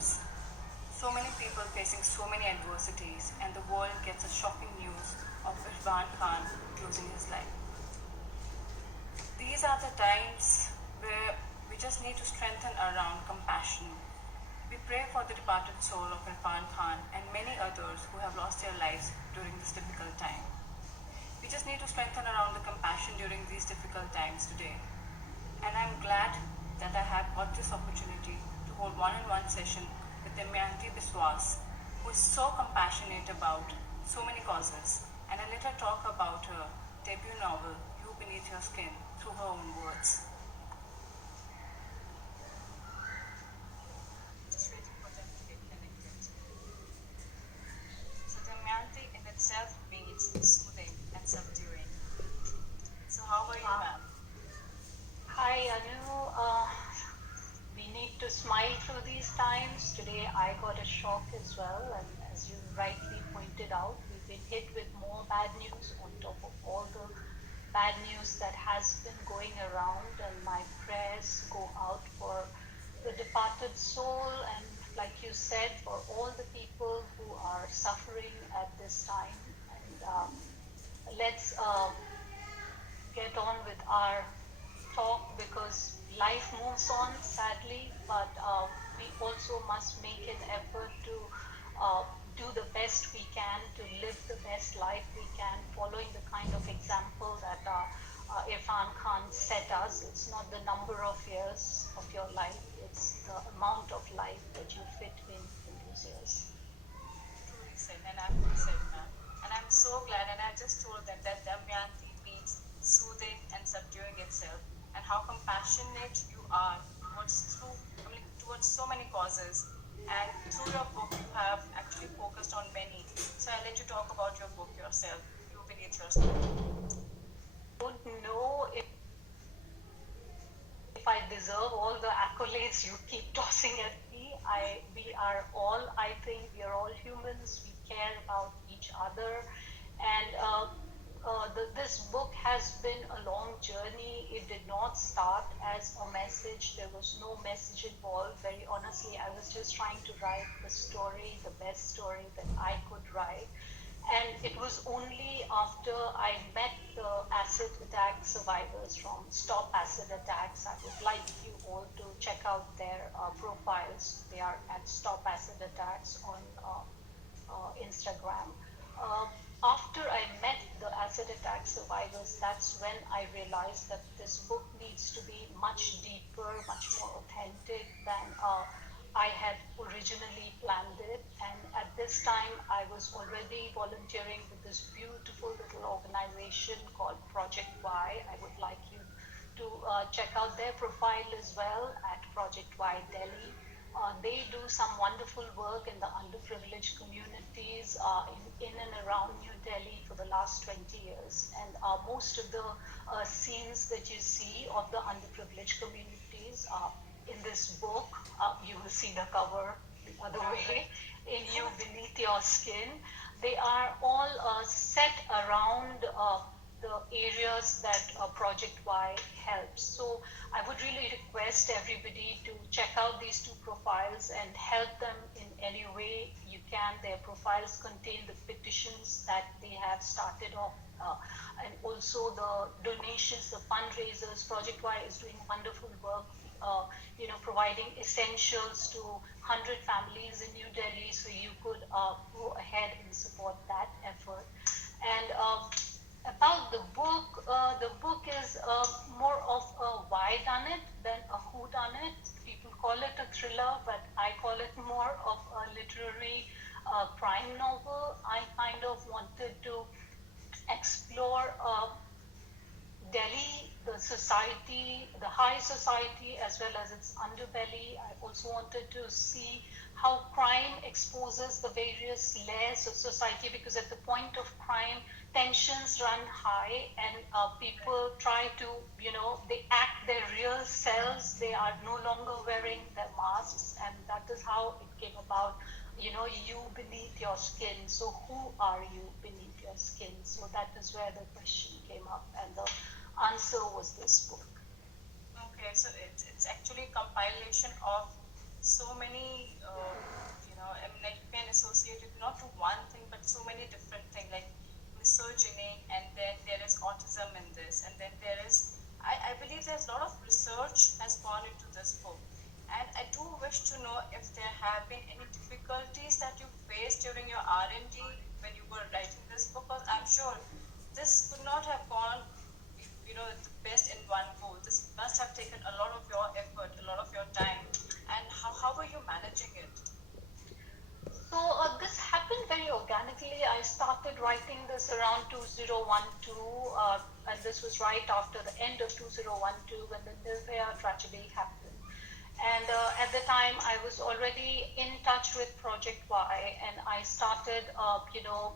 times. So many people facing so many adversities, and the world gets a shocking news of Irfan Khan losing his life. These are the times where we just need to strengthen around compassion. We pray for the departed soul of Irfan Khan and many others who have lost their lives during this difficult time. We just need to strengthen around the compassion during these difficult times today. And I'm glad that I have got this opportunity to hold one-on-one session with Damayanti Biswas, who is so compassionate about so many causes. And I let her talk about her debut novel, You Beneath Your Skin, through her own words. Just waiting for them to get connected. So Damayanti in itself means soothing and subduing. So how are you, ma'am? Hi, Anu. We need to smile through these times. Today I got a shock as well, and as you rightly pointed out, we've been hit with more bad news on top of all the bad news that has been going around, and my prayers go out for the departed soul and, like you said, for all the people who are suffering at this time. And let's get on with our talk because life moves on sadly, but we also must make an effort to do the best we can to live the best life we can, following the kind of example that Irfan Khan set us. It's not the number of years of your life, it's the amount of life that you fit in those years. Truly said and aptly said, ma'am. And I'm so glad, and I just told them that Damayanti means soothing and subduing itself, and how compassionate you are towards so many causes. And through your book, you have actually focused on many. So I'll let you talk about your book yourself, You Beneath Your Skin. Don't know if I deserve all the accolades you keep tossing at me. We are all, I think, we are all humans. We care about each other, and this book has been a long journey. It did not start as a message. There was no message involved. Very honestly, I was just trying to write the story, the best story that I could write. And it was only after I met the acid attack survivors from Stop Acid Attacks. I would like you all to check out their profiles. They are at Stop Acid Attacks on Instagram. After I met the acid attack survivors, that's when I realized that this book needs to be much deeper, much more authentic than I had originally planned it. And at this time, I was already volunteering with this beautiful little organization called Project Y. I would like you to check out their profile as well at Project Y Delhi. They do some wonderful work in the underprivileged communities in and around New Delhi for the last 20 years. And most of the scenes that you see of the underprivileged communities in this book, you will see the cover the other way, in You Beneath Your Skin. They are all set around the areas that Project Y helps. So I would really request everybody to check out these two profiles and help them in any way you can. Their profiles contain the petitions that they have started off, and also the donations, the fundraisers. Project Y is doing wonderful work, providing essentials to 100 families in New Delhi. So you could go ahead and support that effort. And about the book is more of a why done it than a who done it. People call it a thriller, but I call it more of a literary crime novel. I kind of wanted to explore Delhi, the society, the high society, as well as its underbelly. I also wanted to see how crime exposes the various layers of society, because at the point of crime, tensions run high, and people try to, they act their real selves. They are no longer wearing their masks, and that is how it came about. You beneath your skin. So who are you beneath your skin? So that is where the question came up, and the answer was this book. Okay, so it's actually a compilation of so many, I mean, like you can associate it not to one thing, but so many different things like misogyny, and then there is autism in this, and then there is, I believe there's a lot of research has gone into this book. And I do wish to know if there have been any difficulties that you faced during your R&D when you were writing this book, because I'm sure this could not have gone, the best in one go. This must have taken a lot of your effort, a lot of your time. And how were you managing it? So this happened very organically. I started writing this around 2012, and this was right after the end of 2012 when the Nirbhaya tragedy happened. And at the time, I was already in touch with Project Y, and I started,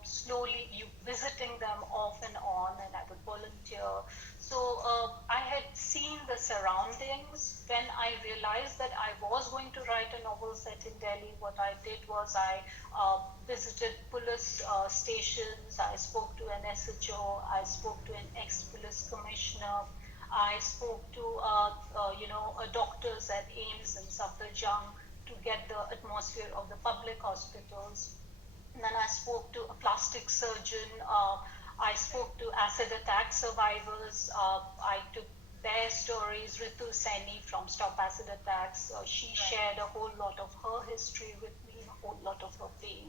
slowly visiting them off and on, and I would volunteer. So I had seen the surroundings. When I realized that I was going to write a novel set in Delhi, what I did was I visited police stations. I spoke to an SHO. I spoke to an ex-police commissioner. I spoke to doctors at AIIMS and Safdarjung to get the atmosphere of the public hospitals. And then I spoke to a plastic surgeon. I spoke to acid attack survivors. I took their stories. Ritu Saini from Stop Acid Attacks. She shared a whole lot of her history with me, a whole lot of her pain.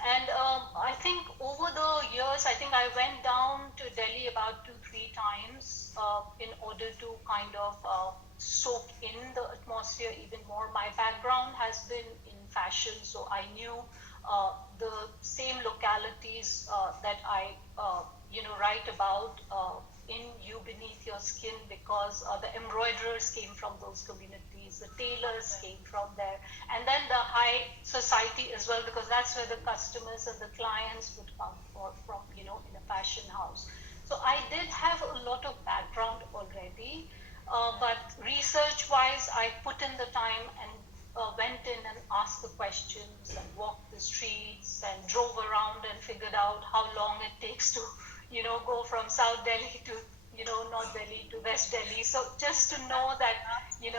And I think over the years, I think I went down to Delhi about 2-3 times in order to kind of soak in the atmosphere even more. My background has been in fashion, so I knew the same localities that I write about in You Beneath Your Skin, because the embroiderers came from those communities, the tailors came from there, and then the high society as well, because that's where the customers and the clients would come from, in a fashion house. So I did have a lot of background already, but research-wise, I put in the time and went in and asked the questions and walked the streets and drove around and figured out how long it takes to go from South Delhi to, North Delhi to West Delhi. So just to know that, yeah,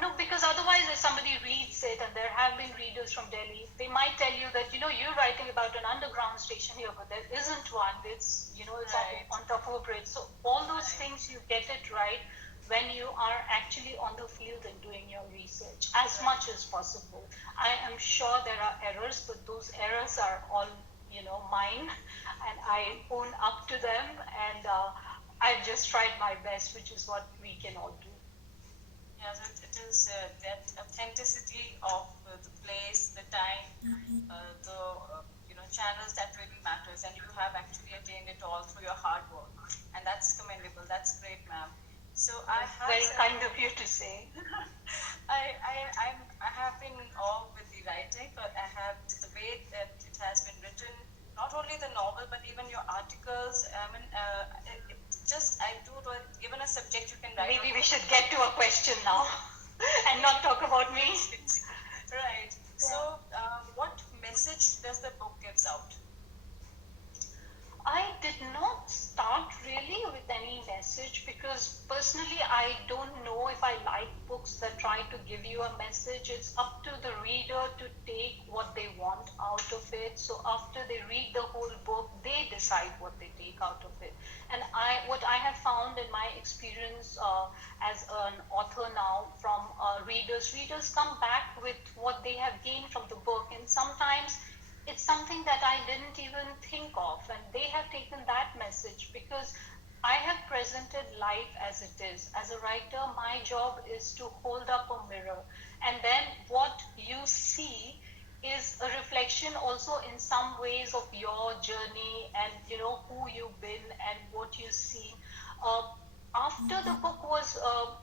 no, because otherwise if somebody reads it, and there have been readers from Delhi, they might tell you that, you're writing about an underground station here, but there isn't one. It's, it's on top of a bridge. So all those things, you get it right when you are actually on the field and doing your research as much as possible. I am sure there are errors, but those errors are all, mine, and I own up to them, and I've just tried my best, which is what we can all do. Yes, it is that authenticity of the place, the time, the channels that really matters, and you have actually attained it all through your hard work, and that's commendable. That's great, ma'am. So I have very kind of you to say. I have been in awe with the writing, but I have the way that it has been written. Not only the novel, but even your articles. I mean, I do. Given a subject, you can write. Maybe we should get to a question now, and not talk about me. Right. So, what message does the book gives out? I did not start really with any message, because personally I don't know if I like books that try to give you a message. It's up to the reader to take what they want out of it. So after they read the whole book, they decide what they take out of it. And what I have found in my experience as an author now from readers come back with what they have gained from the book, and sometimes it's something that I didn't even think of, and they have taken that message, because I have presented life as it is. As a writer, my job is to hold up a mirror, and then what you see is a reflection also in some ways of your journey, and who you've been and what you see. After the book was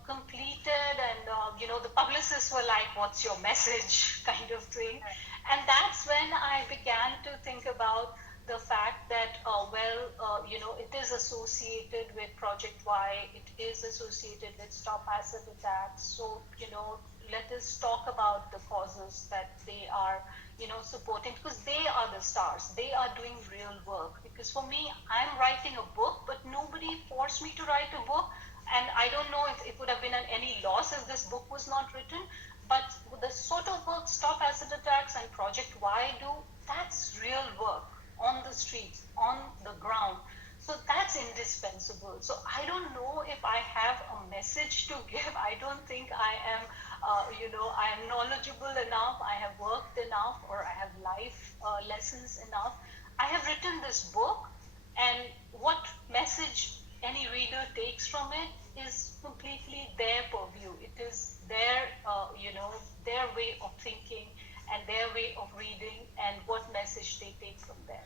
completed, and the publicists were like, "What's your message?" kind of thing. And that's when I began to think about the fact that, it is associated with Project Y, it is associated with Stop Acid Attacks. So, let us talk about the causes that they are, supporting, because they are the stars. They are doing real work. Because for me, I'm writing a book, but nobody forced me to write a book. And I don't know if it would have been any loss if this book was not written. But Project Why do, that's real work on the streets, on the ground. So that's indispensable. So I don't know if I have a message to give. I don't think I am, I am knowledgeable enough, I have worked enough, or I have life lessons enough. I have written this book, and what message any reader takes from it is completely their purview. It is their, their way of thinking and their way of reading, and what message they take from there.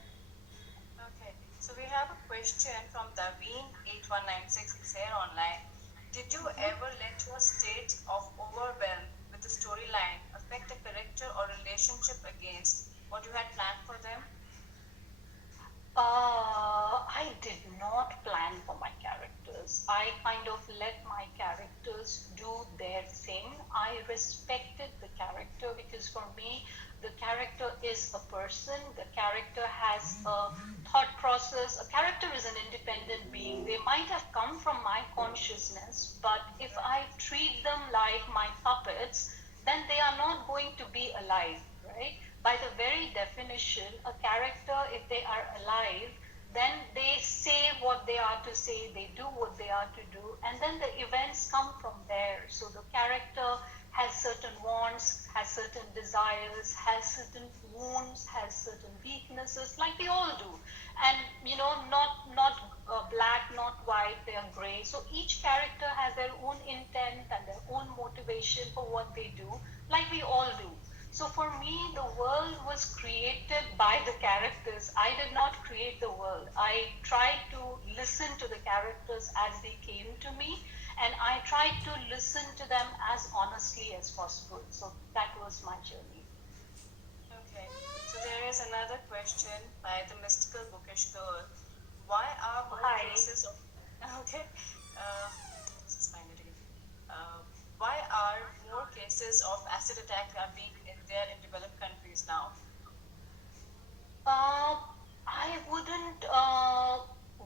Okay, so we have a question from Daveen8196. It's here online. Did you ever let your state of overwhelm with the storyline affect a character or relationship against what you had planned for them? I did not plan for my characters. I kind of let my characters do their thing. I respected the character because for me, the character is a person. The character has a thought process. A character is an independent being. They might have come from my consciousness, but if I treat them like my puppets, then they are not going to be alive, right? By the very definition, a character, if they are alive, then they say what they are to say, they do what they are to do, and then the events come from there. So the character has certain wants, has certain desires, has certain wounds, has certain weaknesses, like we all do. And not black, not white, they are gray. So each character has their own intent and their own motivation for what they do, like we all do. So for me, the world was created by the characters. I did not create the world. I tried to listen to the characters as they came to me, and I tried to listen to them as honestly as possible. So that was my journey. Okay, so there is another question by the mystical bookish girl. Why are more Hi. cases of okay? Let's find it again. Why are more cases of acid attack are being there in developed countries now? I wouldn't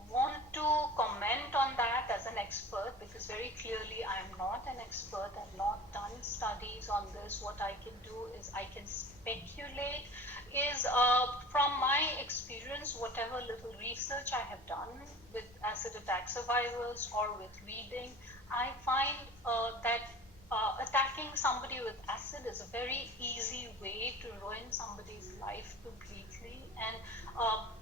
want to comment on that as an expert, because very clearly I'm not an expert. I've not done studies on this. What I can do is I can speculate. Is from my experience, whatever little research I have done with acid attack survivors or with reading, I find that attacking somebody with acid is a very easy way to ruin somebody's life completely. And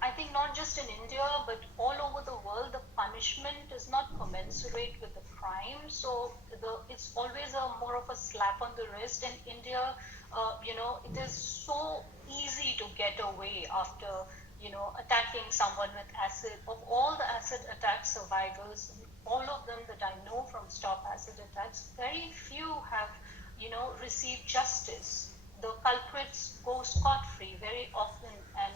I think not just in India, but all over the world, the punishment is not commensurate with the crime. So it's always more of a slap on the wrist. In India, it is so easy to get away after attacking someone with acid. Of all the acid attack survivors, all of them that I know from Stop Acid Attacks, very few have, received justice. The culprits go scot-free very often, and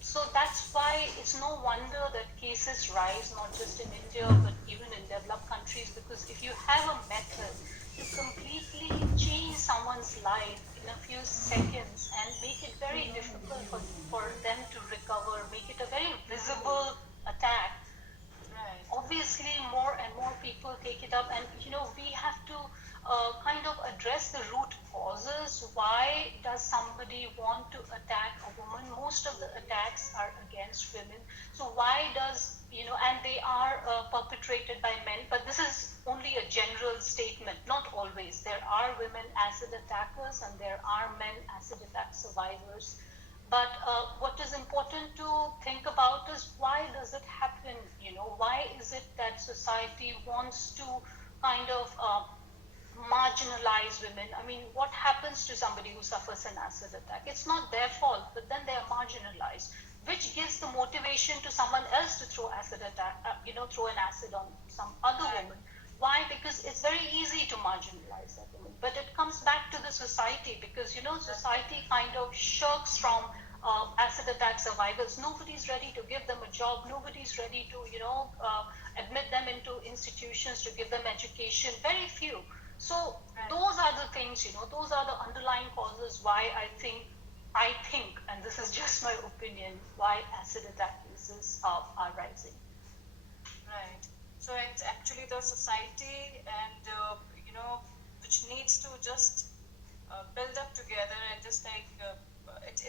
so that's why it's no wonder that cases rise, not just in India, but even in developed countries, because if you have a method to completely change someone's life in a few seconds and make it very difficult for them to recover, make it a very visible attack, obviously more and more people take it up. And we have to kind of address the root causes. Why does somebody want to attack a woman? Most of the attacks are against women. So why does and they are perpetrated by men, but this is only a general statement, not always. There are women acid attackers and there are men acid attack survivors. But what is important to think about is, why does it happen? Why is it that society wants to kind of marginalize women? I mean, what happens to somebody who suffers an acid attack? It's not their fault, but then they are marginalized, which gives the motivation to someone else to throw throw an acid on some other woman. Why? Because it's very easy to marginalize that woman. But it comes back to the society, because society kind of shirks from acid attack survivors. Nobody's ready to give them a job. Nobody's ready to admit them into institutions, to give them education. Very few. So those are the things, those are the underlying causes why I think, and this is just my opinion, why acid attack cases are rising. Right. So it's actually the society and which needs to just build up together, and just like it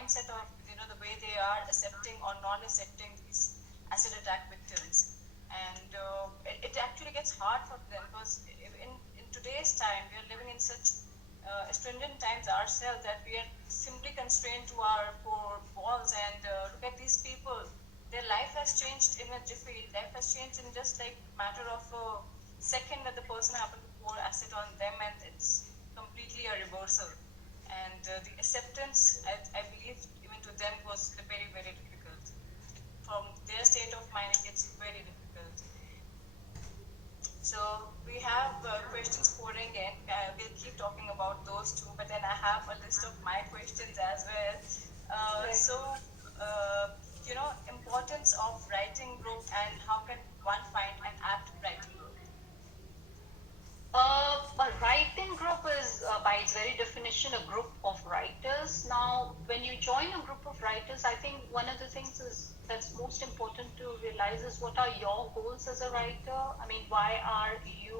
mindset of, the way they are accepting or non-accepting these acid attack victims. And it actually gets hard for them, because in today's time, we are living in such stringent times ourselves that we are simply constrained to our four walls. And look at these people, their life has changed in a jiffy. Life has changed in just like matter of a second that the person happened to pour acid on them, and it's completely a reversal. And the acceptance, I believe, even to them was very, very difficult. From their state of mind, it gets very difficult. So we have questions pouring in. We'll keep talking about those two, but then I have a list of my questions as well. So, importance of writing group, and how can one find an apt writing group? A writing group is, by its very definition, a group of writers. Now, when you join a group of writers, I think one of the things that's most important to realize is what are your goals as a writer. I mean, why are you,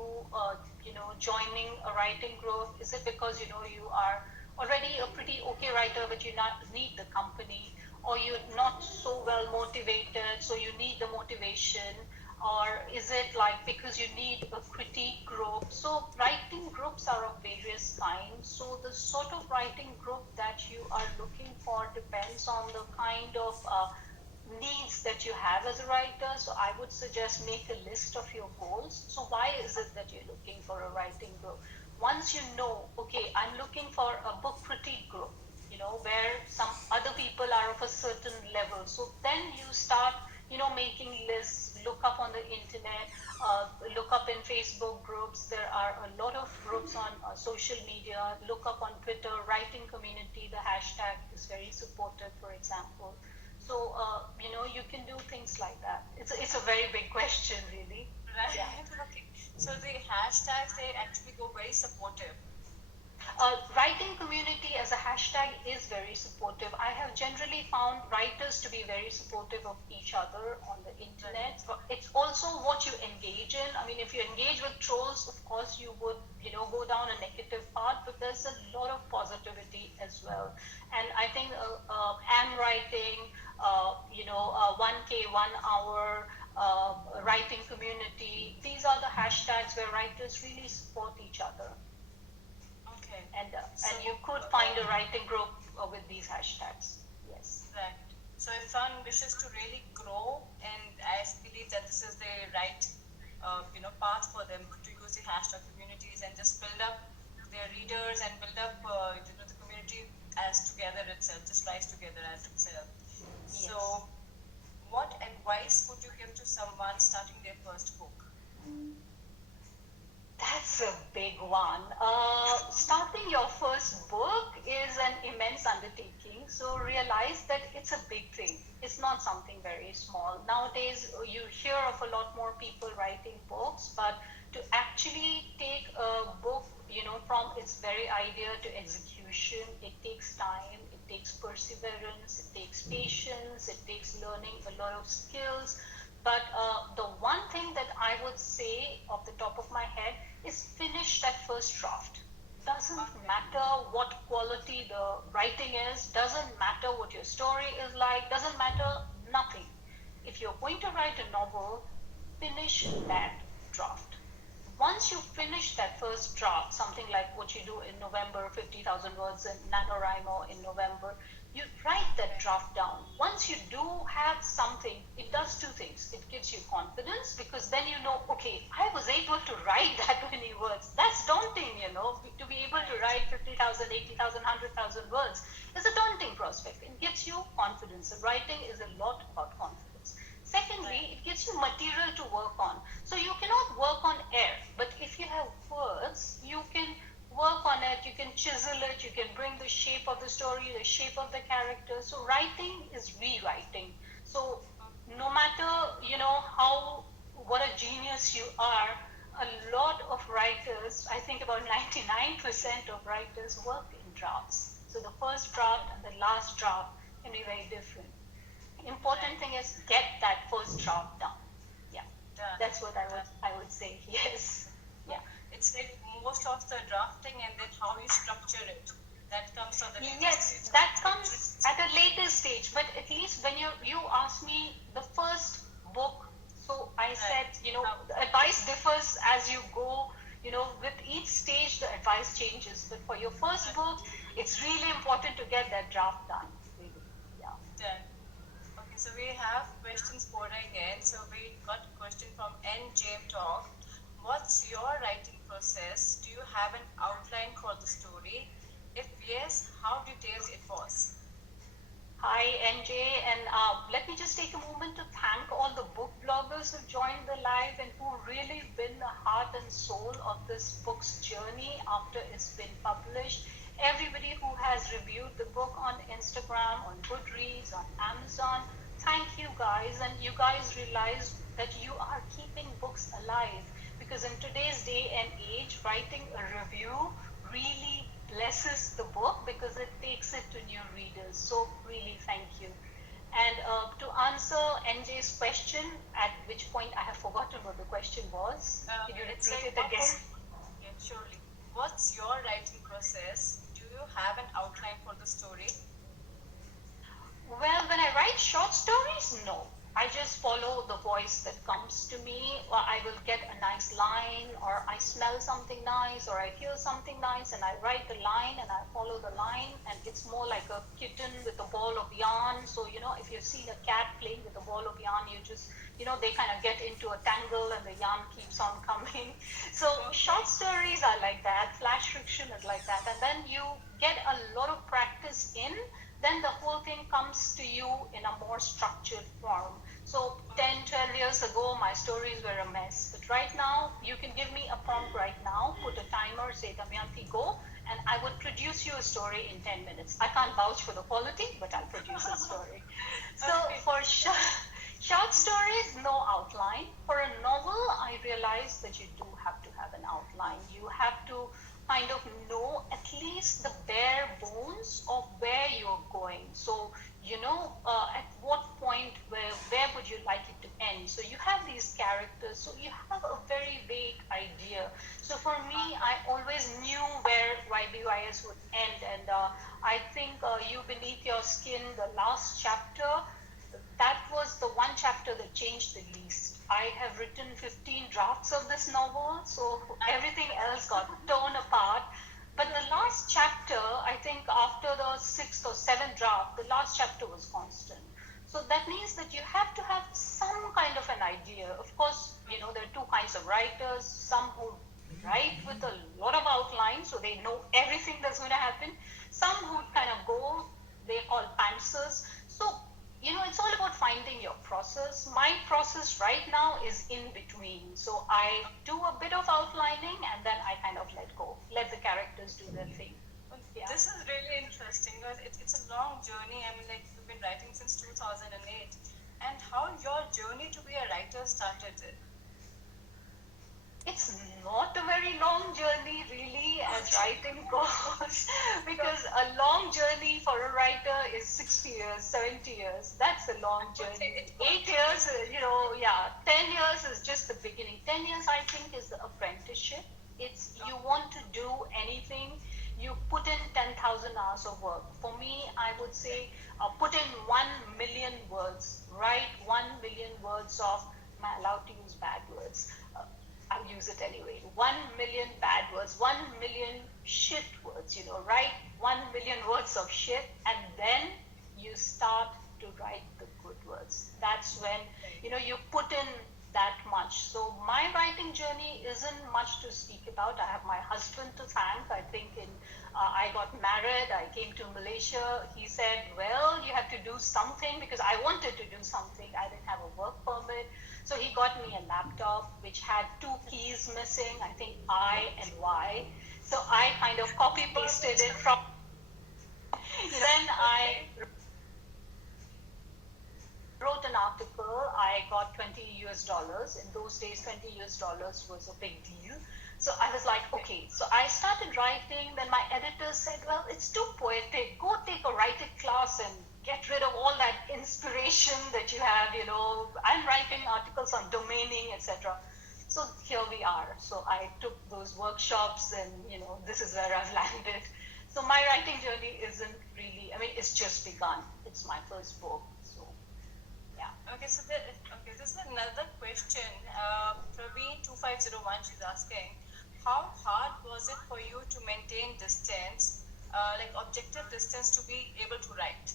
joining a writing group? Is it because, you are already a pretty okay writer, but you not need the company, or you're not so well motivated, so you need the motivation? Or is it like because you need a critique group? So writing groups are of various kinds. So the sort of writing group that you are looking for depends on the kind of needs that you have as a writer. So I would suggest make a list of your goals. So why is it that you're looking for a writing group? Once you know, okay, I'm looking for a book critique group, where some other people are of a certain level. So then you start, making lists, look up on the internet, look up in Facebook groups. There are a lot of groups on social media. Look up on Twitter, writing community. The hashtag is very supportive, for example. So, you can do things like that. It's a very big question, really. Right. Yeah. Okay. So the hashtags, they actually go very supportive. Writing community as a hashtag is very supportive. I have generally found writers to be very supportive of each other on the internet. But it's also what you engage in. I mean, if you engage with trolls, of course you would, go down a negative path, but there's a lot of positivity as well. And I think am writing, 1K, 1 hour, writing community, these are the hashtags where writers really support each other. And you could find a writing group with these hashtags. Yes. Right. So if one wishes to really grow, and I believe that this is the right, path for them to use the hashtag communities and just build up their readers and build up, the community as together itself, just rise together as itself. Yes. So, what advice would you give to someone starting their first book? That's a big one. Starting your first book is an immense undertaking. So realize that it's a big thing. It's not something very small. Nowadays, you hear of a lot more people writing books, but to actually take a book, from its very idea to execution, it takes time, it takes perseverance, it takes patience, it takes learning a lot of skills. But the one thing that I would say off the top of my head is finish that first draft. Doesn't matter what quality the writing is, doesn't matter what your story is like, doesn't matter nothing. If you're going to write a novel, finish that draft. Once you finish that first draft, something like what you do in November, 50,000 words in NaNoWriMo in November, you write that draft down. Once you do have something, it does two things. It gives you confidence, because then you know, okay, I was able to write that many words. That's daunting, to be able to write 50,000, 80,000, 100,000 words is a daunting prospect. It gives you confidence. And writing is a lot about confidence. Secondly, it gives you material to work on. So you cannot work on air, but if you have words, you can work on it, you can chisel it, you can bring the shape of the story, the shape of the character. So writing is rewriting. So no matter, what a genius you are, a lot of writers, I think about 99% of writers work in drafts. So the first draft and the last draft can be very different. Important thing is get that first draft done. Yeah, that's what I would say. Yes. Yeah. It's like most of the drafting and then how you structure it. That comes on the later Yes, stage. that comes at a later stage. But at least when you asked me the first book, so I said, the advice differs as you go. With each stage, the advice changes. But for your first book, it's really important to get that draft done. Really. Yeah. Done. Okay, so we have questions pouring in. So we got a question from N. James Talk. What's your writing process? Do you have an outline for the story? If yes, how detailed it was? Hi, NJ, and let me just take a moment to thank all the book bloggers who joined the live and who really been the heart and soul of this book's journey after it's been published. Everybody who has reviewed the book on Instagram, on Goodreads, on Amazon, thank you guys. And you guys realize that you are keeping books alive, because in today's day and age, writing a review really blesses the book because it takes it to new readers. So really thank you. And to answer NJ's question, at which point I have forgotten what the question was. Can you repeat it again? Yeah, surely. What's your writing process? Do you have an outline for the story? Well, when I write short stories, no. I just follow the voice that comes to me, or I will get a nice line, or I smell something nice, or I hear something nice, and I write the line and I follow the line, and it's more like a kitten with a ball of yarn. So, if you've seen a cat playing with a ball of yarn, you just, they kind of get into a tangle and the yarn keeps on coming. So, short stories are like that, flash fiction is like that, and then you get a lot of practice in, then the whole thing comes to you in a more structured form. So 10, 12 years ago, my stories were a mess. But right now, you can give me a prompt right now, put a timer, say, Damayanti, go, and I would produce you a story in 10 minutes. I can't vouch for the quality, but I'll produce a story. So for short stories, no outline. For a novel, I realized that you do have to have an outline. You have to kind of know at least the bare bones of where you're going. So, at what point, where would you like it to end? So you have these characters, so you have a very vague idea. So for me, I always knew where YBYS would end, and I think You Beneath Your Skin, the last chapter, that was the one chapter that changed the least. I have written 15 drafts of this novel, so everything else got torn apart. But the last chapter, I think after the 6th or 7th draft, the last chapter was constant. So that means that you have to have some kind of an idea. Of course, there are two kinds of writers. Some who write with a lot of outline, so they know everything that's going to happen. Some who kind of go, they're called pantsers. So it's all about finding your process. My process right now is in between. So I do a bit of outlining and then I kind of let go, let the characters do their thing. Yeah. This is really interesting because it's a long journey. I mean, you've been writing since 2008. And how your journey to be a writer started? It's not a very long journey, really, as writing goes, because a long journey for a writer is 60 years, 70 years. That's a long journey. 8 years, 10 years is just the beginning. 10 years, I think, is the apprenticeship. It's you want to do anything, you put in 10,000 hours of work. For me, I would say put in 1 million words, write 1 million words of, am I allowed to use bad words? I'll use it anyway. 1 million bad words, 1 million shit words, write 1 million words of shit, and then you start to write the good words. That's when, you put in that much. So my writing journey isn't much to speak about. I have my husband to thank. I think I got married, I came to Malaysia. He said, well, you have to do something, because I wanted to do something. I didn't have a work permit. So he got me a laptop which had 2 keys missing, I think I and Y. So I kind of copy pasted it from. Then I wrote an article. I got $20. In those days, $20 was a big deal. So I was like, okay. So I started writing. Then my editor said, well, it's too poetic. Go take a writing class and get rid of all that inspiration that you have, I'm writing articles on domaining, etc. So here we are. So I took those workshops and, this is where I've landed. So my writing journey isn't really, I mean, it's just begun. It's my first book. So, yeah. Okay, so okay, this is another question. Praveen2501, she's asking, how hard was it for you to maintain distance, like objective distance, to be able to write?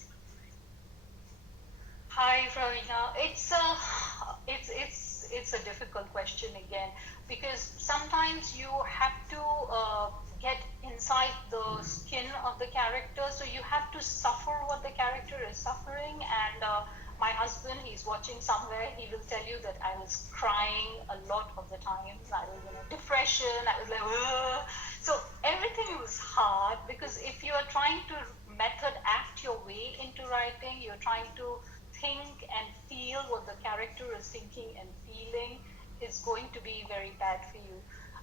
Hi, Pravina. It's a difficult question again, because sometimes you have to get inside the skin of the character, so you have to suffer what the character is suffering. And my husband, he's watching somewhere, he will tell you that I was crying a lot of the time. I was in a depression. I was like, ugh. So everything was hard, because if you are trying to method act your way into writing, you're trying to think and feel what the character is thinking and feeling, is going to be very bad for you.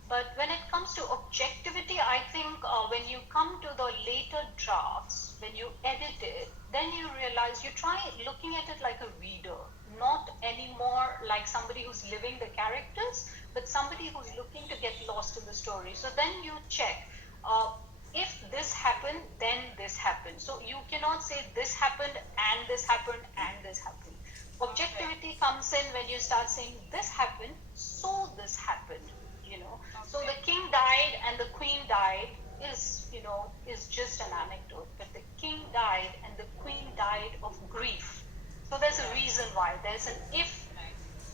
But when it comes to objectivity, I think when you come to the later drafts, when you edit it, then you realize, you try looking at it like a reader, not anymore like somebody who's living the characters, but somebody who's looking to get lost in the story. So then you check, if this happened, then this happened. So you cannot say this happened and this happened and this happened. Objectivity comes in when you start saying this happened, so this happened. So the king died and the queen died is just an anecdote. But the king died and the queen died of grief. So there's a reason why. There's an if,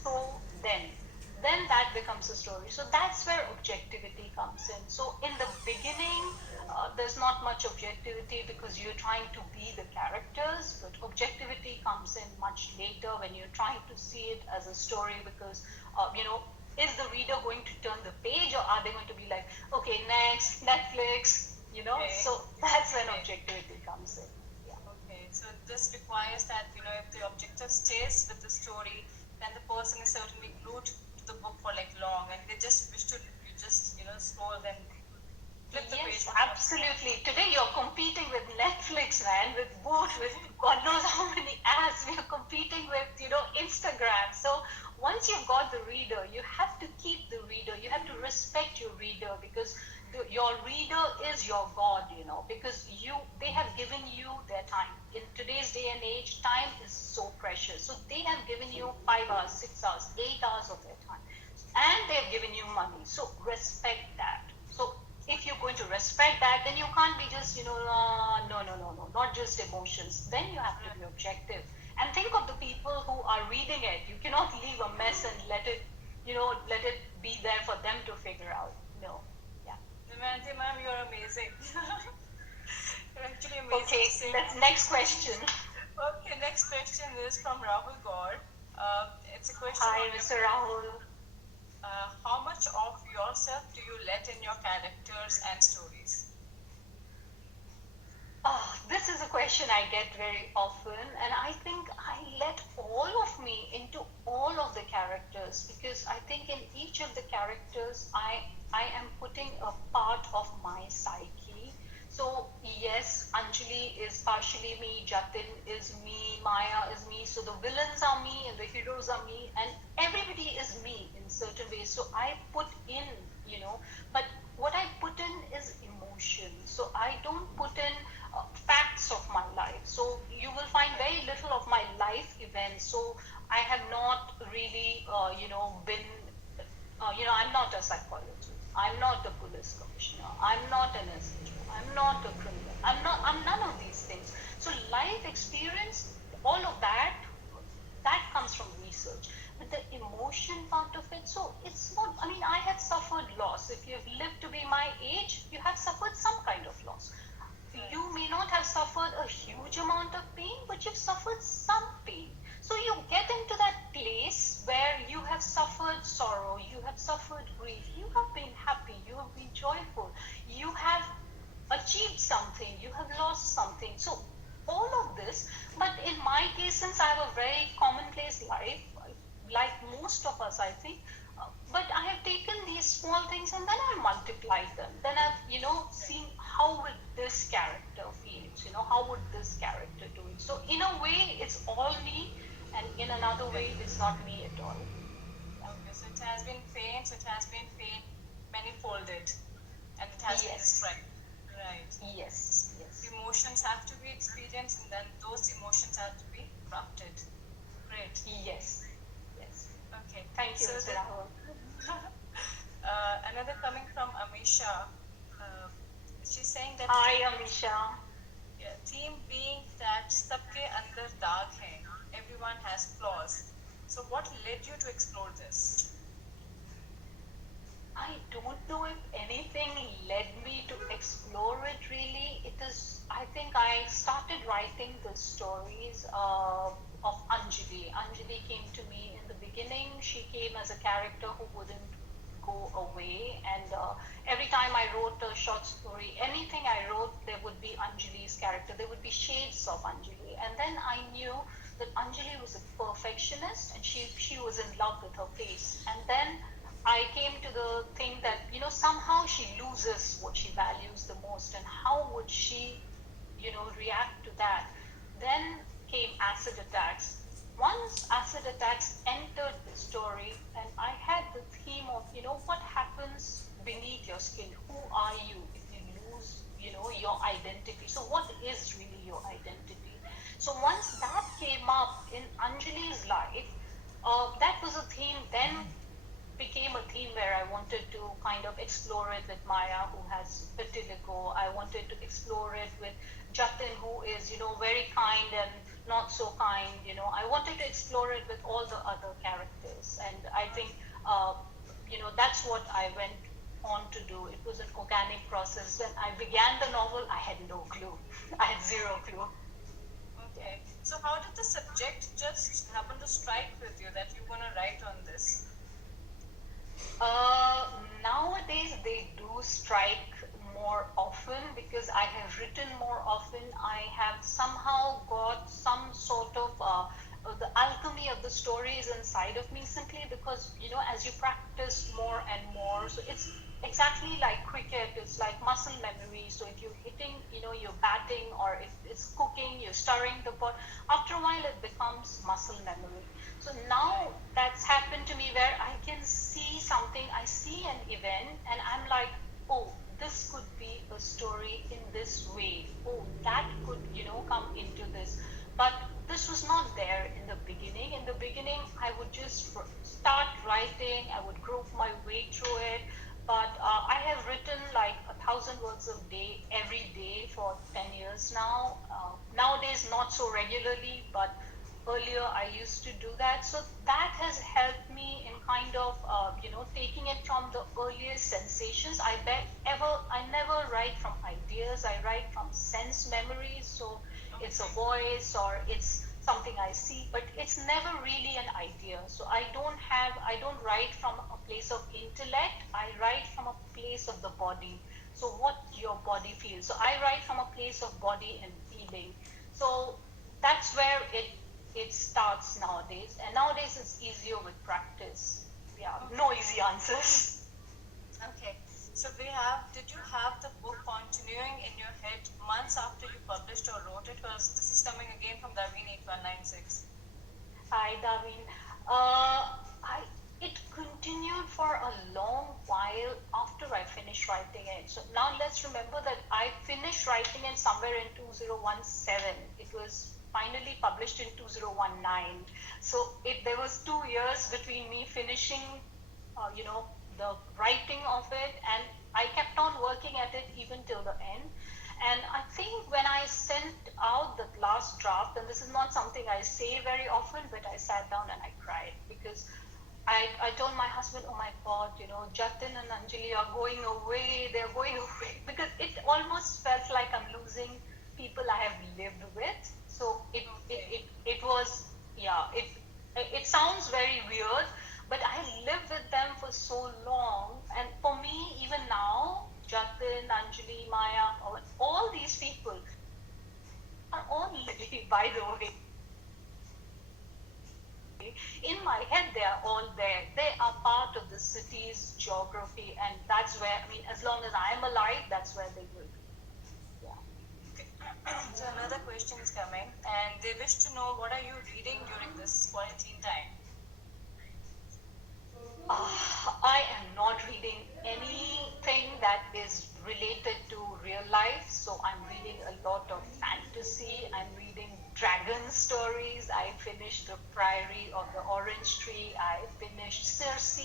so then that becomes a story. So that's where objectivity comes in. So in the beginning, there's not much objectivity, because you're trying to be the characters, but objectivity comes in much later when you're trying to see it as a story, because is the reader going to turn the page, or are they going to be like, okay, next, Netflix, Okay. So that's when objectivity comes in. Okay, so this requires that, if the objective stays with the story, then the person is certainly glued to the book for like long, and they just wish to, you just, scroll, then flip the page. Yes, absolutely. Today you're competing with Netflix, man, with Boot, with God knows how many ads. We are competing with, Instagram. So once you've got the reader, you have to keep the reader. You have to respect your reader, because your reader is your God, because they have given you their time. In today's day and age, time is so precious. So they have given you 5 hours, 6 hours, 8 hours of their time, and they have given you money. So respect that. So if you're going to respect that, then you can't be just, no, not just emotions. Then you have to be objective. And think of the people who are reading it. You cannot leave a mess and let it be there for them to figure out. No. Yeah. Damayanti ma'am, you're amazing. You're actually amazing. Okay, that's next question. Okay, next question is from Rahul Gaur. It's a question. Hi, Mr. Rahul. How much of yourself do you let in your characters and stories? This is a question I get very often, and I think I let all of me into all of the characters, because I think in each of the characters I am putting a part of my psyche. So yes, Anjali is partially me, Jatin is me, Maya is me. So the villains are me and the heroes are me, and everybody is me in certain ways. So I put in, but what I put in is emotion. So I don't put in facts of my life. So you will find very little of my life events. So I have not really, been, I'm not a psychologist. I'm not a police commissioner. I'm not an SHO. I'm not a criminal. I'm none of these things. So life experience, all of that comes from research. But the emotion part of it, so it's not, I have suffered loss. If you've lived to be my age, you have suffered some kind of loss. You may not have suffered a huge amount of pain, but you've suffered some pain. So you get into that place where you have suffered sorrow, you have suffered grief, you have been happy, you have been joyful, you have achieved something, you have lost something. So all of this, but in my case, since I have a very commonplace life, like most of us, I think, but I have taken these small things and then I've multiplied them. Then I've, seen how would this character feel, how would this character do it. So in a way, it's all me, and in another way, it's not me at all. Okay, so it has been pain manifolded, and it has been described. Right. Yes. Amisha. Uh, she's saying that Hi, Amisha. yeah, theme being that sabke andar daag hai. Everyone has flaws. So what led you to explore this? I don't know if anything led me to explore it really. It is, I think I started writing the stories of Anjali. Anjali came to me in the beginning. She came as a character who wouldn't go away. And every time I wrote a short story, anything I wrote, there would be Anjali's character. There would be shades of Anjali. And then I knew that Anjali was a perfectionist and she was in love with her face. And then I came to the thing that, somehow she loses what she values the most, and how would she, react to that? Then came acid attacks. Once acid attacks entered the story, and I had the theme of, what happens beneath your skin? Who are you if you lose, your identity? So, what is really your identity? So, once that came up in Anjali's life, that was a theme then became a theme where I wanted to kind of explore it with Maya, who has vitiligo. I wanted to explore it with Jatin, who is, very kind and not so kind. I wanted to explore it with all the other characters. And I think, that's what I went on to do. It was an organic process. When I began the novel, I had no clue. I had zero clue. Okay. So how did the subject just happen to strike with you that you're gonna write on this? Nowadays they do strike more often because I have written more often. I have somehow got some sort of the alchemy of the stories inside of me, simply because, as you practice more and more, so it's exactly like cricket. It's like muscle memory. So if you're hitting, you're batting, or if it's cooking, you're stirring the pot, after a while it becomes muscle memory. So now that's happened to me where I can see something, I see an event, and I'm like, oh, this could be a story in this way. Oh, that could, come into this. But this was not there in the beginning. In the beginning, I would just start writing, I would grope my way through it. But I have written like 1,000 words a day, every day for 10 years now. Nowadays, not so regularly, but earlier I used to do that. So that has helped me in kind of, taking it from the earliest sensations. I never write from ideas. I write from sense memories. So it's a voice or it's something I see, but it's never really an idea. So I don't write from a place of intellect. I write from a place of the body. So what your body feels. So I write from a place of body and feeling. So that's where it starts nowadays. And nowadays it's easier with practice. Yeah, no easy answers. Okay. So did you have the book continuing in your head months after you published or wrote it? Because this is coming again from Darwin 8196. Hi, Darwin. It continued for a long while after I finished writing it. So now let's remember that I finished writing it somewhere in 2017. It was finally published in 2019. So there was 2 years between me finishing, the writing of it, and I kept on working at it even till the end. And I think when I sent out the last draft, and this is not something I say very often, but I sat down and I cried because I told my husband, oh my God, Jatin and Anjali are going away, they're going away, because it almost felt like I'm losing people I have lived with. So it was, yeah, it sounds very weird, but I lived with them for so long. And for me, even now, Jatin, Anjali, Maya, all these people are all living, by the way. In my head, they are all there. They are part of the city's geography, and that's where, as long as I am alive, that's where they will be. Yeah. So another question is coming, and they wish to know, what are you reading during this quarantine time? I am not reading anything that is related to real life. So I'm reading a lot of fantasy. I'm reading dragon stories. I finished The Priory of the Orange Tree. I finished Circe.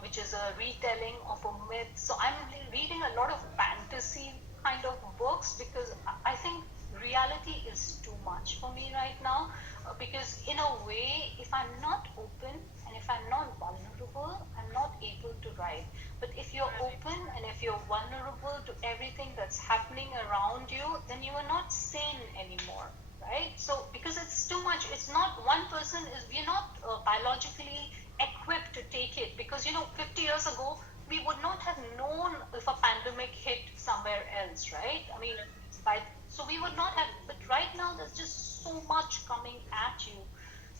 which is a retelling of a myth. So I'm reading a lot of fantasy kind of books because I think reality is too much for me right now. Because in a way, if I'm not open and if I'm not vulnerable, I'm not able to write. But if you're Right. open and if you're vulnerable to everything that's happening around you, then you are not sane anymore, right? So because it's too much, it's not one person is we're not biologically equipped to take it because 50 years ago we would not have known if a pandemic hit somewhere else, right? I mean, by so we would not have, but right now there's just so much coming at you.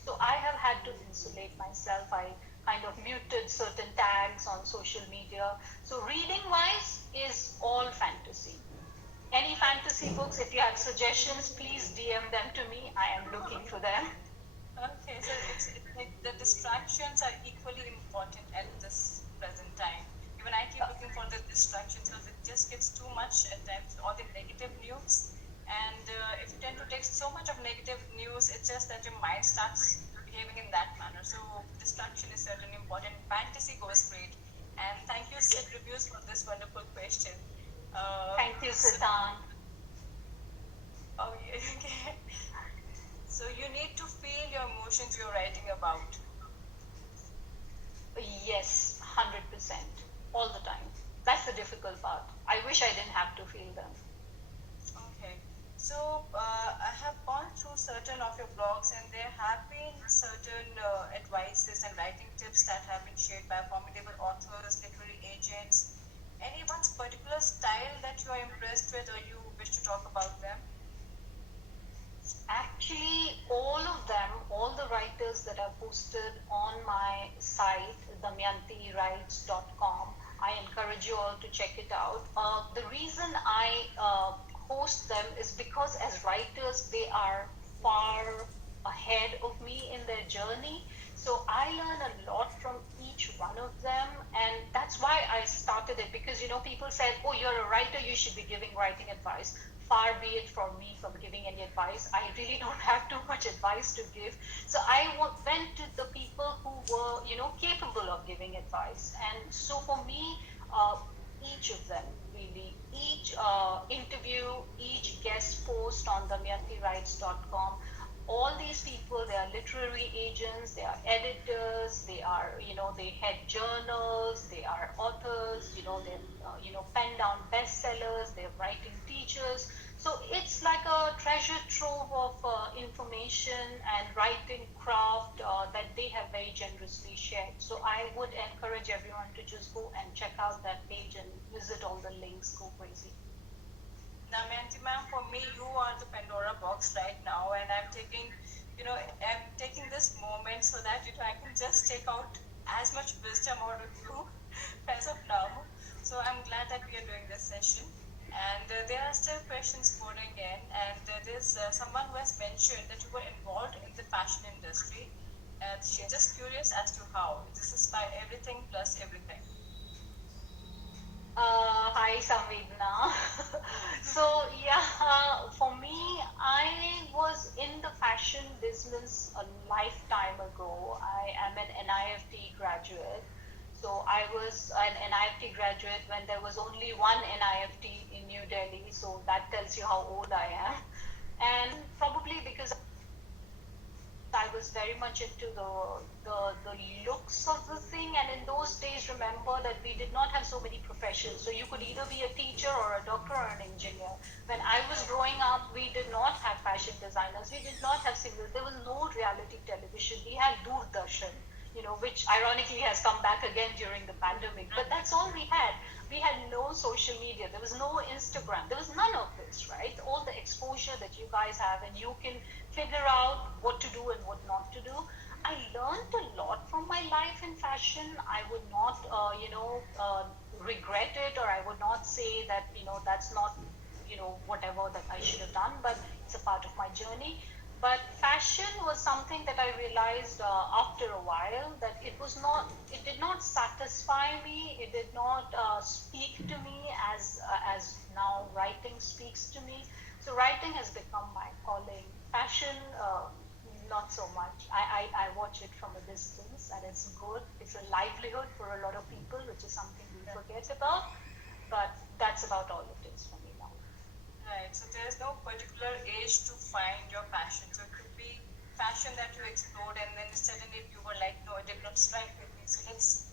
So I have had to insulate myself. I kind of muted certain tags on social media. So reading wise is all fantasy. Any fantasy books, if you have suggestions, please DM them to me. I am looking for them. Okay, so it's like the distractions are equally important at this present time. Even I keep looking for the distractions because it just gets too much at times, all the negative news. And if you tend to take so much of negative news, it's just that your mind starts behaving in that manner. So distraction is certainly important. Fantasy goes great. And thank you, Sid Reviews, for this wonderful question. Thank you, So, Siddhant. oh, yeah, okay. So you need to feel your emotions you're writing about. Yes, 100%. All the time. That's the difficult part. I wish I didn't have to feel them. Okay. So I have gone through certain of your blogs, and there have been certain advices and writing tips that have been shared by formidable authors, literary agents. Anyone's particular style that you are impressed with, or you wish to talk about them? Actually, all of them, all the writers that are posted on my site, damyantirights.com, I encourage you all to check it out. The reason I host them is because as writers, they are far ahead of me in their journey. So I learn a lot from each one of them, and that's why I started it because people said, "Oh, you're a writer, you should be giving writing advice." Far be it from me from giving any advice. I really don't have too much advice to give. So I went to the people who were, capable of giving advice. And so for me, uh, each of them really, each interview, each guest post on damyantirights.com, all these people, they are literary agents, they are editors, they are, they head journals, they are authors, they've penned down bestsellers, they're writing teachers. So it's like a treasure trove of information and writing craft that they have very generously shared. So I would encourage everyone to just go and check out that page and visit all the links. Go crazy. Damayanti ma'am, for me, you are the Pandora box right now, and I'm taking this moment so that I can just take out as much wisdom out of you as of now. So I'm glad that we are doing this session, and there are still questions pouring in, and there's someone who has mentioned that you were involved in the fashion industry, and she's just curious as to how. This is by everything plus everything. Hi, Samvedna. So, yeah, for me, I was in the fashion business a lifetime ago. I am an NIFT graduate. So, I was an NIFT graduate when there was only one NIFT in New Delhi. So, that tells you how old I am. And probably because I was very much into the looks of the thing, and in those days, remember that we did not have so many professions. So you could either be a teacher or a doctor or an engineer. When I was growing up, we did not have fashion designers. We did not have singers. There was no reality television. We had Doordarshan, which ironically has come back again during the pandemic. But that's all we had. We had no social media. There was no Instagram. There was none of this, right? All the exposure that you guys have, and you can figure out what to do and what not to do. I learned a lot from my life in fashion. I would not, regret it, or I would not say that, that's not, whatever that I should have done, but it's a part of my journey. But fashion was something that I realized after a while that it did not satisfy me. It did not speak to me as now writing speaks to me. So writing has become my calling. Fashion not so much. I watch it from a distance, and it's good. It's a livelihood for a lot of people, which is something we forget about. But that's about all it is for me now. Right. So there is no particular age to find your passion. So it could be passion that you explored, and then suddenly you were like, no, it did not strike with me. So let's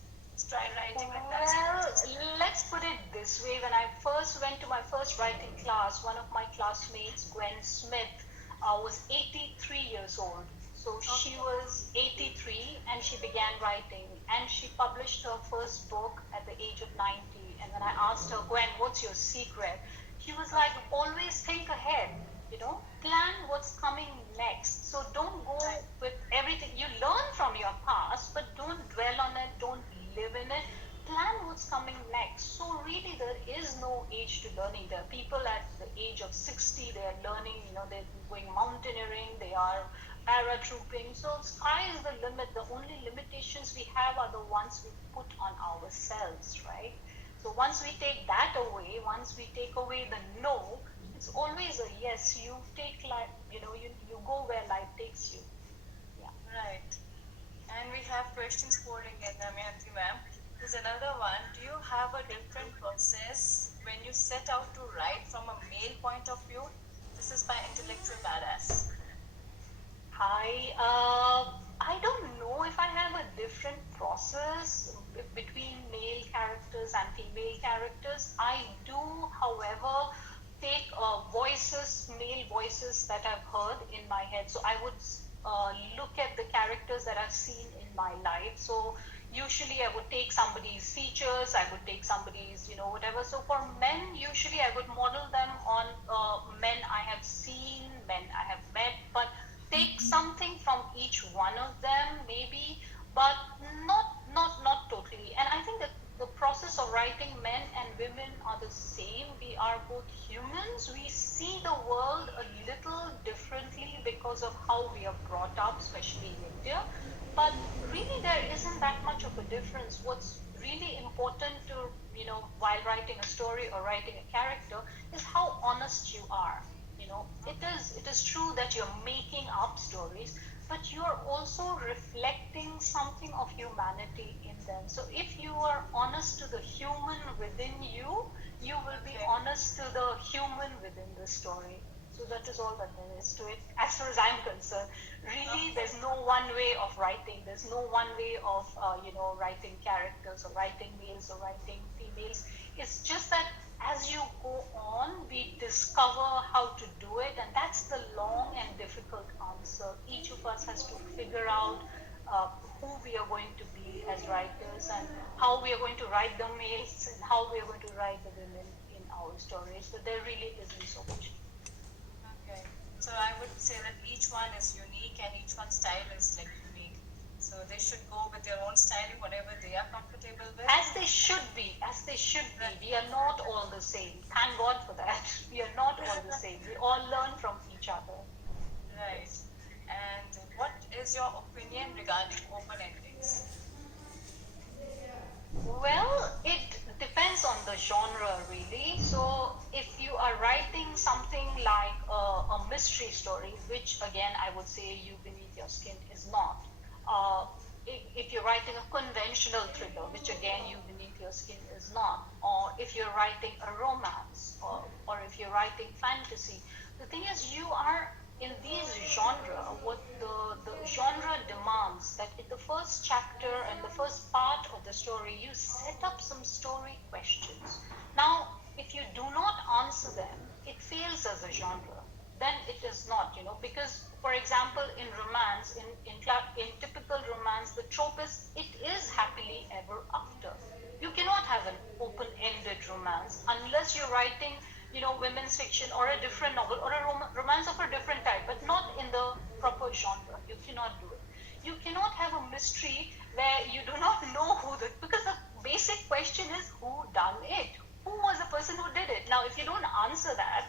try writing like that. Well, let's put it this way. When I first went to my first writing class, one of my classmates, Gwen Smith, was 83 years old. So she was 83 and she began writing, and she published her first book at the age of 90. And when I asked her, Gwen, what's your secret? She was like, always think ahead, plan what's coming next. So don't go with everything. You learn from your past, but don't dwell on it, don't live in it. Plan what's coming next. So really there is no age to learning. There are people at the age of 60, they are learning, they're going mountaineering, they are paratrooping. So sky is the limit. The only limitations we have are the ones we put on ourselves, right? So once we take that away, once we take away the no, it's always a yes. You take life, you go where life takes you. Yeah. Right. And we have questions pouring in, Damayanti ma'am. There's another one. Do you have a different process when you set out to write from a male point of view? This is by Intellectual Badass. I don't know if I have a different process between male characters and female characters. I do, however, take male voices that I've heard in my head. So I would look at the characters that I've seen in my life. So usually I would take somebody's features, I would take somebody's, whatever. So for men, usually I would model them on men I have seen, men I have met, but take something from each one of them, maybe, but not totally. And I think that the process of writing men and women are the same. We are both humans. We see the world a little differently because of how we are brought up, especially in India. But really, there isn't that much of a difference. What's really important to, while writing a story or writing a character is how honest you are. It is true that you're making up stories, but you're also reflecting something of humanity in them. So if you are honest to the human within you, you will be honest to the human within the story. So that is all that there is to it, as far as I'm concerned. Really, there's no one way of writing. There's no one way of, writing characters or writing males or writing females. It's just that as you go on, we discover how to do it, and that's the long and difficult answer. Each of us has to figure out who we are going to be as writers, and how we are going to write the males, and how we are going to write the women in our stories. But there really isn't so much. Okay. So I would say that each one is unique and each one's style is like unique. So they should go with their own styling, whatever they are comfortable with. As they should be. We are not all the same. Thank God for that. We are not all the same. We all learn from each other. Right. And what is your opinion regarding open endings? Well, it depends on the genre, really. So if you are writing something like a mystery story, which again I would say You Beneath Your Skin is not. If you're writing a conventional thriller, which again You Beneath Your Skin is not, or if you're writing a romance, or if you're writing fantasy, the thing is you are in these genre, what the genre demands that in the first chapter and the first part of the story, you set up some story questions. Now, if you do not answer them, it fails as a genre. Then it is not, because, for example, in romance, in typical romance, the trope is it is happily ever after. You cannot have an open-ended romance unless you're writing, women's fiction or a different novel or a romance of a different type, but not in the proper genre. You cannot do it. You cannot have a mystery where you do not know because the basic question is who done it? Who was the person who did it? Now, if you don't answer that,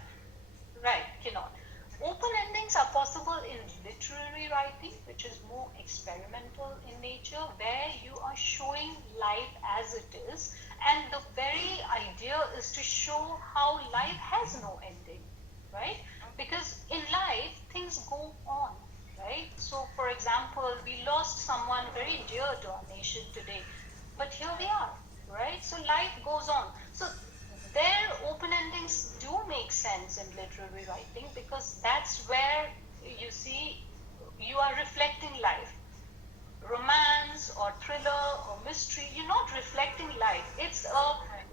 right, cannot. Open endings are possible in literary writing, which is more experimental in nature, where you are showing life as it is, and the very idea is to show how life has no ending, right? Because in life, things go on. right? So, for example, we lost someone very dear to our nation today, but here we are, right? So life goes on. So their open endings do make sense in literary writing because that's where you see you are reflecting life. Romance or thriller or mystery, you're not reflecting life. It's a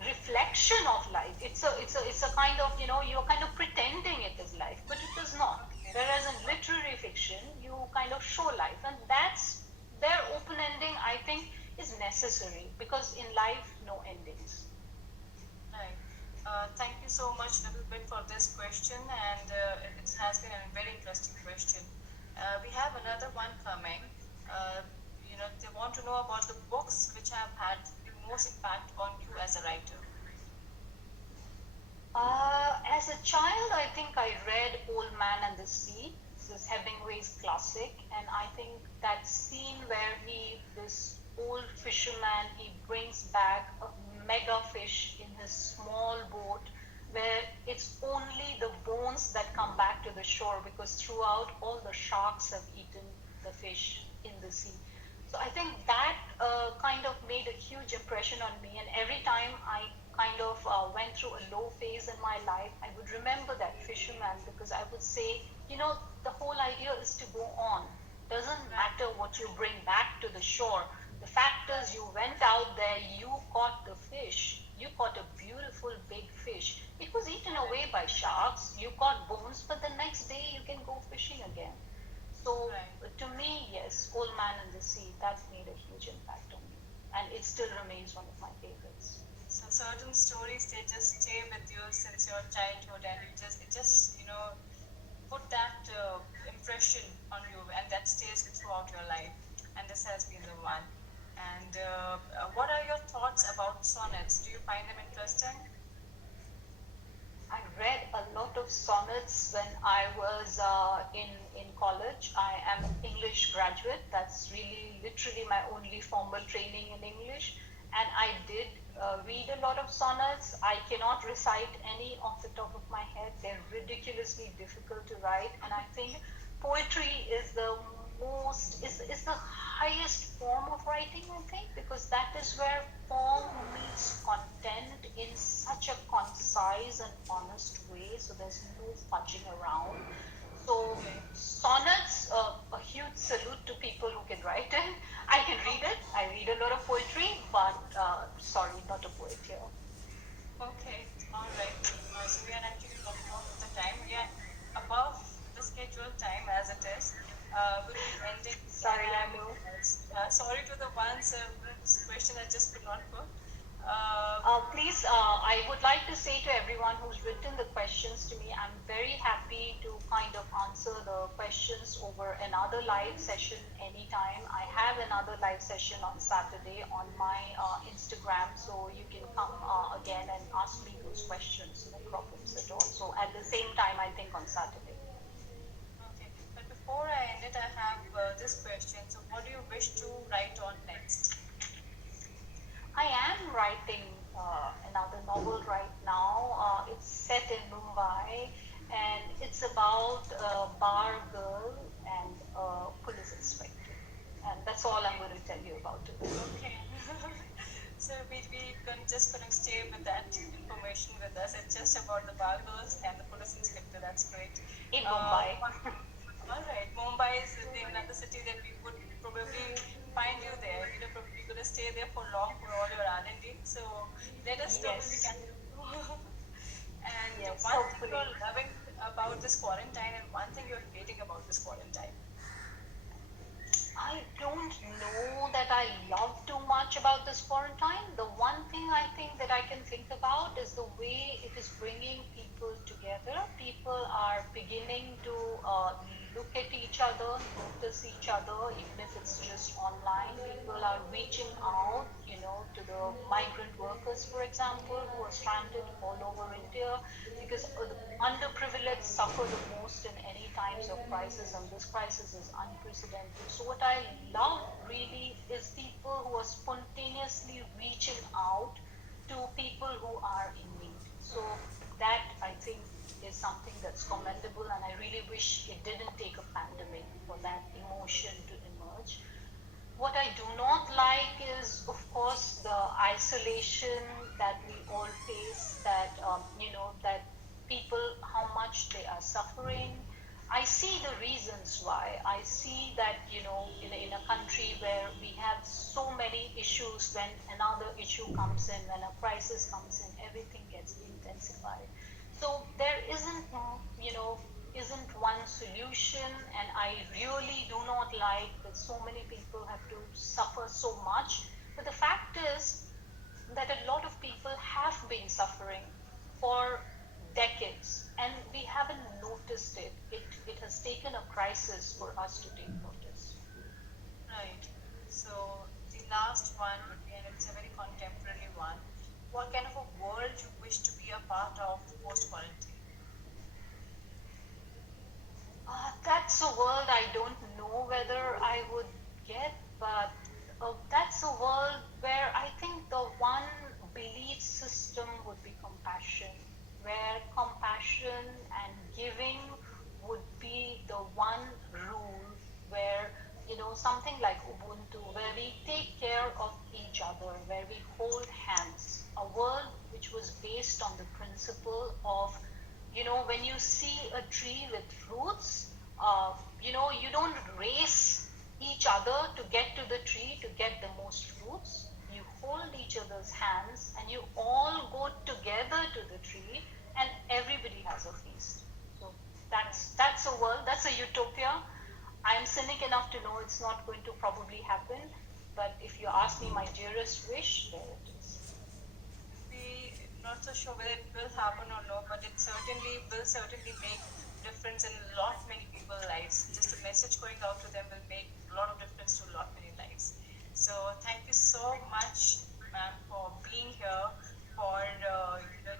reflection of life. It's a kind of, you're kind of pretending it is life, but it is not. Okay. Whereas in literary fiction, you kind of show life, and that's their open ending, I think, is necessary because in life, no endings. Right. Thank you so much, little bit, for this question, and it has been a very interesting question. We have another one coming. Uh, they want to know about the books which have had the most impact on you as a writer. As a child, I think I read Old Man and the Sea. This is Hemingway's classic, and I think that scene where this old fisherman, he brings back a mega fish in his small boat, where it's only the bones that come back to the shore because throughout all the sharks have eaten the fish in the sea. So I think that kind of made a huge impression on me. And every time I kind of went through a low phase in my life, I would remember that fisherman because I would say, the whole idea is to go on. Doesn't matter what you bring back to the shore. The fact is, you went out there, you caught the fish. You caught a beautiful big fish. It was eaten away by sharks. You caught bones, but the next day you can go fishing again. So Right. to me, yes, Old Man and the Sea, that made a huge impact on me. And it still remains one of my favorites. So certain stories, they just stay with you since your childhood, and it just put that impression on you, and that stays throughout your life. And this has been the one. And what are your thoughts about sonnets? Do you find them interesting? I read a lot of sonnets when I was in college. I am an English graduate. That's really literally my only formal training in English. And I did read a lot of sonnets. I cannot recite any off the top of my head. They're ridiculously difficult to write. And I think poetry is is the highest form of writing, I think, because that is where form meets content in such a concise and honest way, so there's no fudging around. So Okay. sonnets, a huge salute to people who can write it. I can read it. I read a lot of poetry, but sorry, not a poet here. Okay, all right. So we are actually running out of the time. We are above the scheduled time as it is. We'll be ending, and Sorry, I'm Anu. sorry to the ones whose question I just could not put. Please, I would like to say to everyone who's written the questions to me, I'm very happy to kind of answer the questions over another live session anytime. I have another live session on Saturday on my Instagram, so you can come again and ask me those questions, no problems at all. So at the same time, I think on Saturday. Okay, but before I end it, I have this question. So, what do you wish to write on next? I am writing another novel right now. It's set in Mumbai and it's about a bar girl and a police inspector. And that's all I'm going to tell you about it. Okay. So we can just gonna stay with that information with us. It's just about the bargos and the police inspector. That's great. In Mumbai. All right. Mumbai is another city that we would probably find you there. Probably gonna stay there for long for all your R&D. So let us know when we Yes. can. And Yes, one thing hopefully. you're loving about this quarantine, and one thing you're hating about this quarantine. I don't know that I love too much about this quarantine. The one thing I think that I can think about is the way it is bringing people together. People are beginning to look at each other, notice each other, even if it's just online. People are reaching out, to the migrant workers, for example, who are stranded all over India because the underprivileged suffer the most in any times of crisis, and this crisis is unprecedented. So, what I love really is people who are spontaneously reaching out to people who are in need. So, that I think is something that's commendable, and I really wish it didn't take a pandemic for that emotion to emerge. What I do not like is, of course, the isolation that we all face, that, that people, how much they are suffering. I see the reasons why. I see that, in a country where we have so many issues, when another issue comes in, when a crisis comes in, everything gets intensified. So there isn't one solution, and I really do not like that so many people have to suffer so much. But the fact is that a lot of people have been suffering for decades, and we haven't noticed it. It has taken a crisis for us to take notice. Right. So the last one would be, and it's a very contemporary one. What kind of a world you wish to be a part of post-quarantine? That's a world I don't know whether I would get, but that's a world where I think the one belief system would be compassion, where compassion and giving would be the one rule, where, something like Ubuntu, where we take care of each other, where we hold hands, a world which was based on the principle of, when you see a tree with fruits, you don't race each other to get to the tree to get the most fruits. You hold each other's hands and you all go together to the tree, and everybody has a feast. So that's a world, that's a utopia. I am cynic enough to know it's not going to probably happen, but if you ask me my dearest wish, there it is. We're not so sure whether it will happen or no, but it will certainly make difference in a lot many people's lives. Just a message going out to them will make a lot of difference to a lot many lives. So thank you so much, ma'am, for being here, for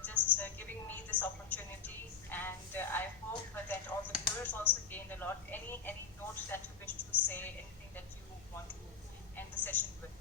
just giving me this opportunity, and I hope that all the viewers also gained a lot. Any note that you wish to say, anything that you want to end the session with?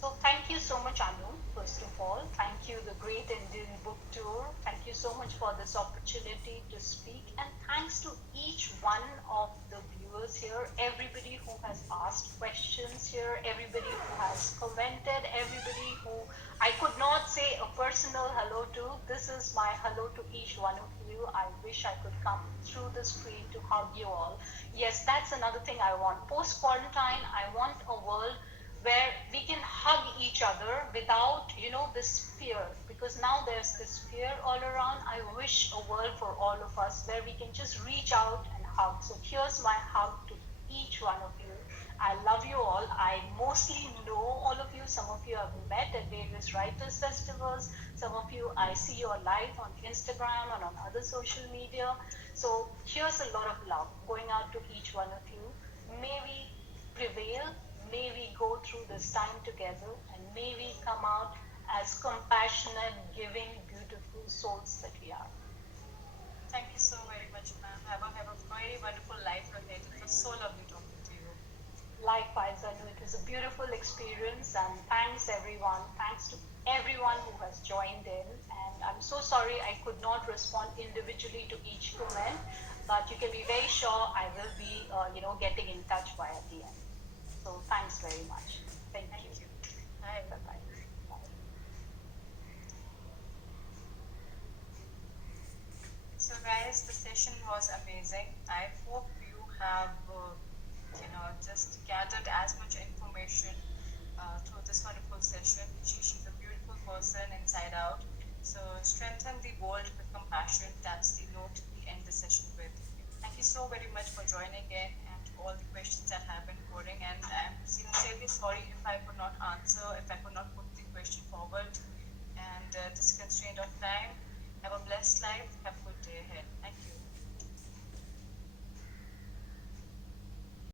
So thank you so much, Anu, first of all. Thank you, the Great Indian Book Tour. Thank you so much for this opportunity to speak. And thanks to each one of the viewers here, everybody who has asked questions here, everybody who has commented, everybody who I could not say a personal hello to. This is my hello to each one of you. I wish I could come through the screen to hug you all. Yes, that's another thing I want. Post-quarantine, I want a world where we can hug each other without, this fear, because now there's this fear all around. I wish a world for all of us where we can just reach out and hug. So here's my hug to each one of you. I love you all. I mostly know all of you. Some of you I've met at various writers' festivals. Some of you I see your live on Instagram and on other social media. So here's a lot of love going out to each one of you. May we prevail. May we go through this time together, and may we come out as compassionate, giving, beautiful souls that we are. Thank you so very much, ma'am. Have a very wonderful life ahead. It was so lovely talking to you. Likewise, Anu, it was a beautiful experience, and thanks everyone. Thanks to everyone who has joined in. And I'm so sorry I could not respond individually to each comment, but you can be very sure I will be, getting in touch via DM. So thanks very much. Thank you. Bye. Bye-bye. Bye. So guys, the session was amazing. I hope you have, just gathered as much information through this wonderful session. She's a beautiful person inside out. So strengthen the world with compassion. That's the note